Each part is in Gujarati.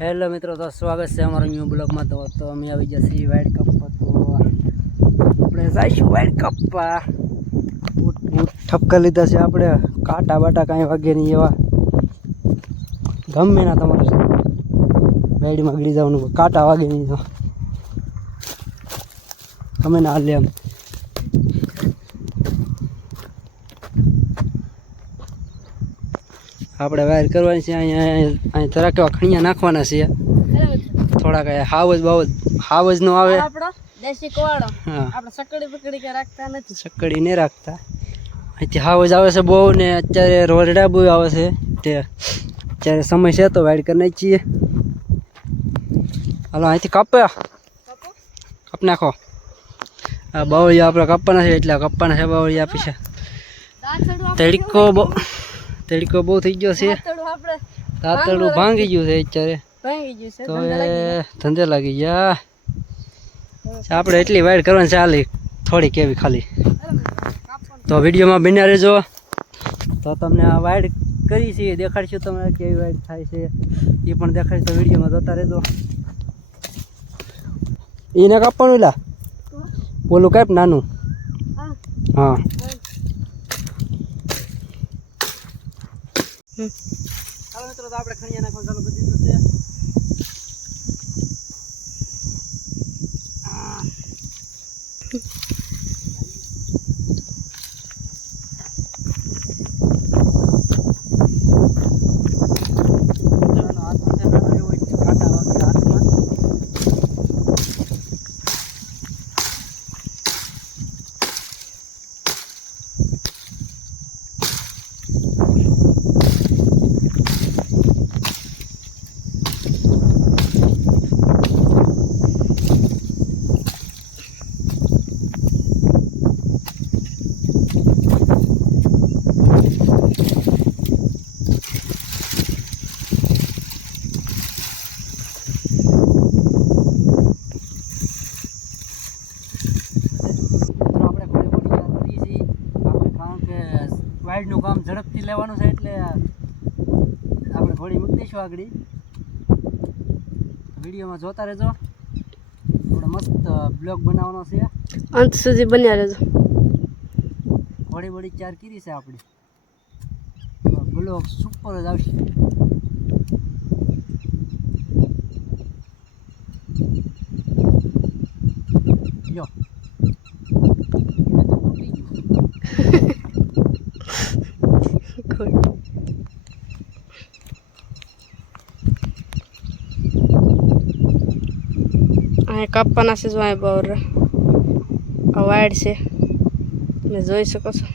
હેલો મિત્રો, તો સ્વાગત છે અમારા ન્યૂ બ્લોગમાં। તો અમે આવી ગયા છીએ વર્લ્ડ કપ પર। તો આપણે જઈશું વર્લ્ડ કપ। બૂટ ઠપકા લીધા છે આપણે, કાંટા બાટા કાંઈ વાગે નહીં એવા। ગમે ના તમારે ગાડીમાં ગળી જવાનું, કાંટા વાગે નહીં તો ગમે ના હાલે એમ। આપણે વાયર કરવાની છે અહીંયા તરા કેવા ખણિયા નાખવાના છે થોડાક। હાવજ નો આવે આપણો દેશી કોવાળો। હા, આપણે સકડી પકડી કે રાખતા નથી, સકડી નહીં રાખતા। અહીંથી હાવજ આવે છે બહુ, ને અત્યારે રોલડા બહુ આવે છે। તે અત્યારે સમય છે તો વાયર કરી નાખીએ। હાલો અહીંથી કાપ નાખો। આ બાવળિયા આપણે કાપવાના છે, એટલે કાપવાના છે બાવળિયા પીછે। તડકો બહુ થઈ ગયો છે, તાતડું ભાંગી ગયું છે અત્યારે તો એ ધંધે લાગી ગયા। આપણે એટલી વાઇડ કરવાની ચાલી થોડી કેવી ખાલી। તો વિડીયોમાં બન્યા રહેજો, તો તમને આ વાઇડ કરી છે દેખાડશું તમને કેવી વાઇડ થાય છે એ પણ દેખાડશું। તો વિડીયોમાં જોતા રહેજો। એને કાપવાનું લા ઓલું કાપ નાનું। હા હાલો મિત્રો, તો આપણે ખણિયા નાખવાનું ચાલુ કરી દીધું છે। વાઇડનું કામ ઝડપથી લેવાનું છે, એટલે આપણે ઘોડી મૂકી દઈશું આગળ। વિડીયોમાં જોતા રહેજો, આપણે મસ્ત બ્લોગ બનાવવાનો છે, અંત સુધી બન્યા રહેજો। ઘોડી બોડી ચાર કરી છે આપણી, બ્લોગ સુપર જ આવશે। જો અહીંયા કાપવાના છે, જો અહીં બાવર આ વાડ છે, તમે જોઈ શકો છો।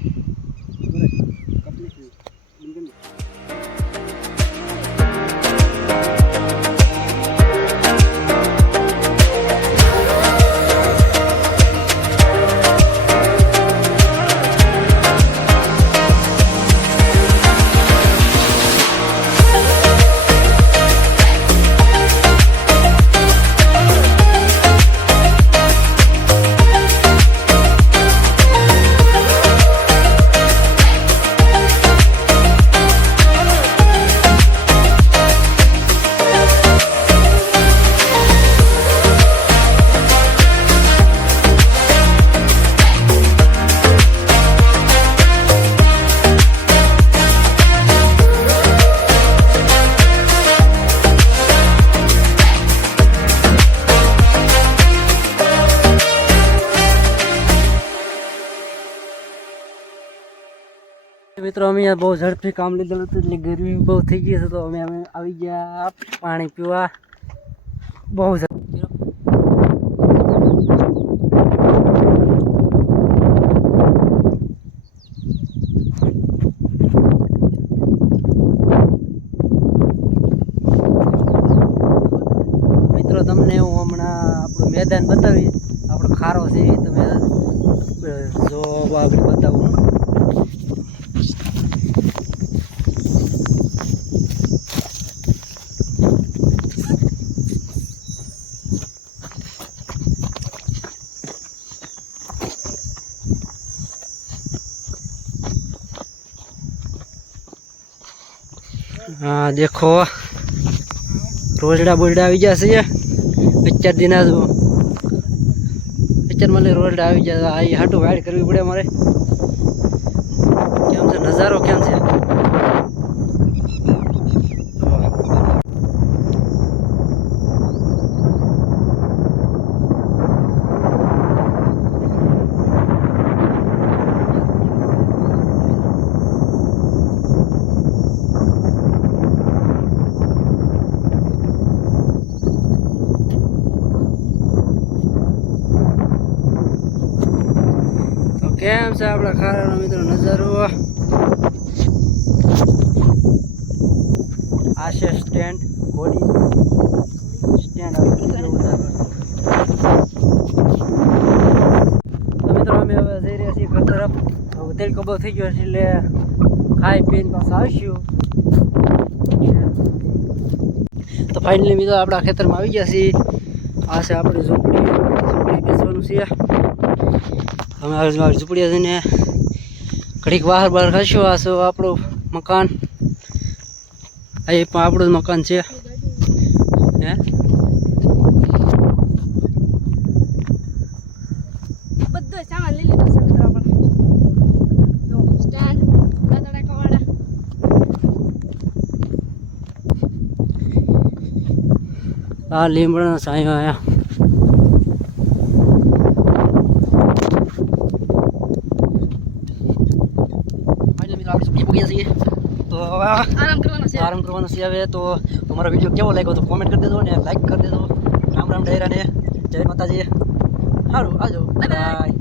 મિત્રો, અમે બહુ ઝડપથી કામ લીધેલું હતું, એટલે ગરમી બહુ થઈ ગઈ છે, તો અમે આવી ગયા પાણી પીવા। બહુ ઝડપથી મિત્રો, તમને હું હમણાં આપણું મેદાન બતાવી, આપણો ખારો છે એ તમે જો આગળ બતાવું। हाँ देखो રોજડા બોજડા આવી જશે અત્યાર દિન આજુ અત્યારમાં લઈ રોજડા આવી જાય આ હાટું વાડ કરવી પડે અમારે કેમ છે નજારો કેમ છે કેમ છે આપણા ખારાનો મિત્રો નજારો આ છે સ્ટેન્ડ બોડી સ્ટેન્ડ આવી ગયું તો મિત્રો અમે હવે જઈ રહ્યા છીએ ઘર તરફ હવે તેલ કબો થઈ ગયો છે એટલે ખાઈ પીને પાછા આવશું તો ફાઇનલી મિત્રો આપણા ખેતરમાં આવી ગયા છીએ આ છે આપણી ઝૂંપડી બેસવાનું છે અમે મારી ઝૂંપડી જઈને ઘડીક બહાર બહાર ખાશું આ છે આપણું મકાન અહીં પણ આપણું જ મકાન છે હે બધો સામાન લઈ લીધો છે મિત્રો આપણે તો સ્ટેન્ડ દાદા કવાડા આ લીમડાનો સાયો આયા તો આરામ કરવાનો છે આરામ કરવાનો છે હવે તો તમારો વિડીયો કેવો લાગ્યો તો કોમેન્ટ કરી દેજો ને લાઈક કરી દેજો રામ રામ ડાયરા ને જય માતાજી સારું આવજો બાય